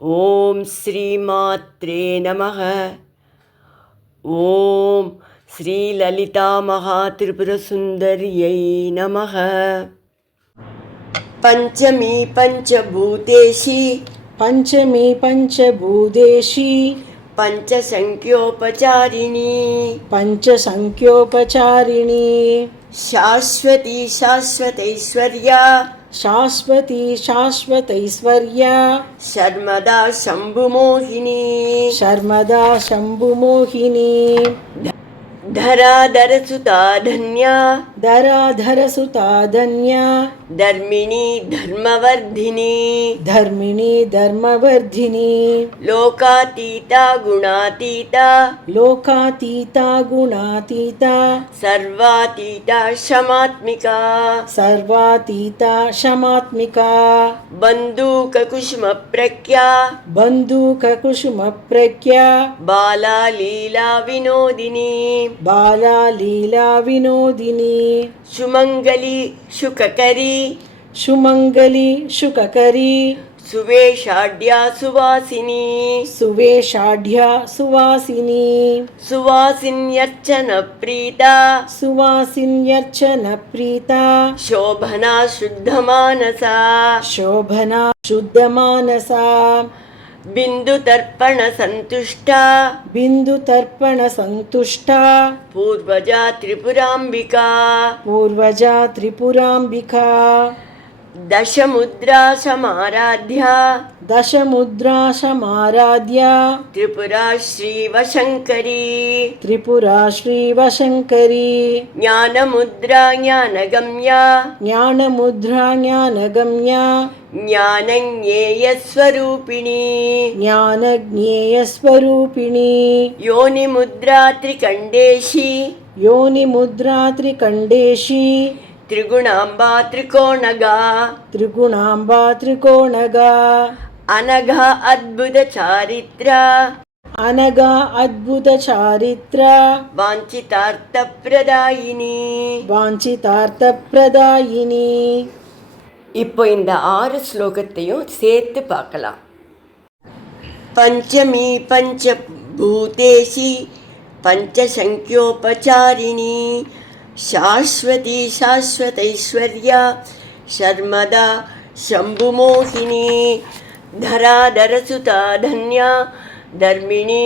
ఓం శ్రీమాత్రే నమః. ఓం శ్రీ లలితా మహాత్రిపురసుందర్యై నమః. పంచమీ పంచభూతేషి పంచమీ పంచభూతేషి పంచసంఖ్యోపచారిణి పంచసంఖ్యోపచారిణి శాశ్వతి శాశ్వతైశ్వర్య శాశ్వతి శాశ్వతైశ్వర్య శర్మదా శంభుమోహిని శర్మదా శంభుమోహిని ధరాధరసుతా ధన్య ధరాధరసుతా ధన్య ధర్మిణి ధర్మవర్ధిని ధర్మిణి ధర్మవర్ధిని లోకాతీత గుణాతీత లోకాతీత గుణాతీత సర్వాతీత శమాత్మిక సర్వాతీత శమాత్మిక బంధూక కుసుమ ప్రఖ్యా బంధూక కుసుమ ప్రఖ్య బాలా లీలా వినోదిని బాలా లీలా వినోదిని సుమంగళి శుకకరి సుమంగళి శుకకరి సువేషాఢ్యా సువాసిని సువేషాఢ్య సువాసిని సువాసిన్యర్చన ప్రీత సువాసిన్యర్చన ప్రీత శోభనా శుద్ధమానస శోభనా శుద్ధమానసా బిందుతర్పణ సంతుష్ట బిందుతర్పణ సంతుష్టా పూర్వజా త్రిపురాంబికా పూర్వజా త్రిపురాంబికా దశముద్రా సమారాధ్య దశముద్రా సమారాధ్య త్రిపురా శ్రీవశంకరీ త్రిపురా శ్రీవశంకరీ జ్ఞానముద్రా జ్ఞానగమ్య జ్ఞానముద్రా జ్ఞానగమ్య జ్ఞానజ్ఞేయస్వరూపిణి జ్ఞానజ్ఞేయస్వరూపిణి యోనిముద్రా త్రికండేశి యోనిముద్రా త్రికండేశి త్రిగుణాంబా త్రికోణగా త్రిగుణాంబా త్రికోణగా అనఘా అద్భుత చారిత్ర అనగా అద్భుత చారిత్ర வாஞ்சிதார்த்தப்பிரதாயினி. வாஞ்சிதார்த்தப்பிரதாயினி. இப்போ இந்த 6 ஸ்லோகத்தையும் சேர்த்து பார்க்கலாம். பஞ்சமி பஞ்சபூதேஷி பஞ்சசங்கியோபசாரிணி శాశ్వతి శాశ్వతైశ్వర్య శర్మదా శంభుమోహిని ధరాధరసుతా ధన్య ధర్మిణి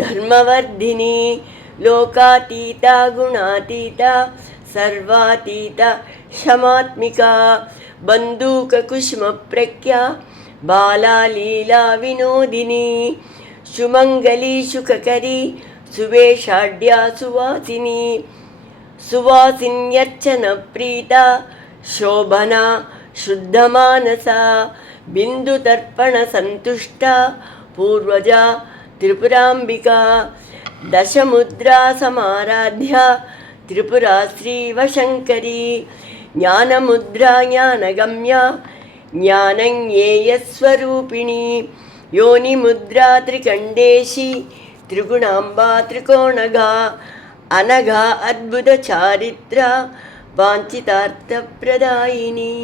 ధర్మవర్ధిని లోకాతీత గుణాతీత సర్వాతీత శమాత్మిక బంధూక కుసుమ ప్రఖ్యా బాలా లీలా వినోదిని సుమంగళి శుకకరి సువేషాఢ్యా సువాసిని సువాసిన్యర్చన ప్రీత శోభనా శుద్ధమానస బిందుతర్పణ సంతుష్ట పూర్వజా త్రిపురాంబికా దశముద్రా సమారాధ్య త్రిపురా శ్రీవశంకరీ జ్ఞానముద్రా జ్ఞానగమ్య జ్ఞానజ్ఞేయస్వరూపిణి యోనిముద్రా త్రికండేశి త్రిగుణాంబా త్రికోణగా అనఘా అద్భుత చారిత్ర వాంఛితార్థప్రదాయిని.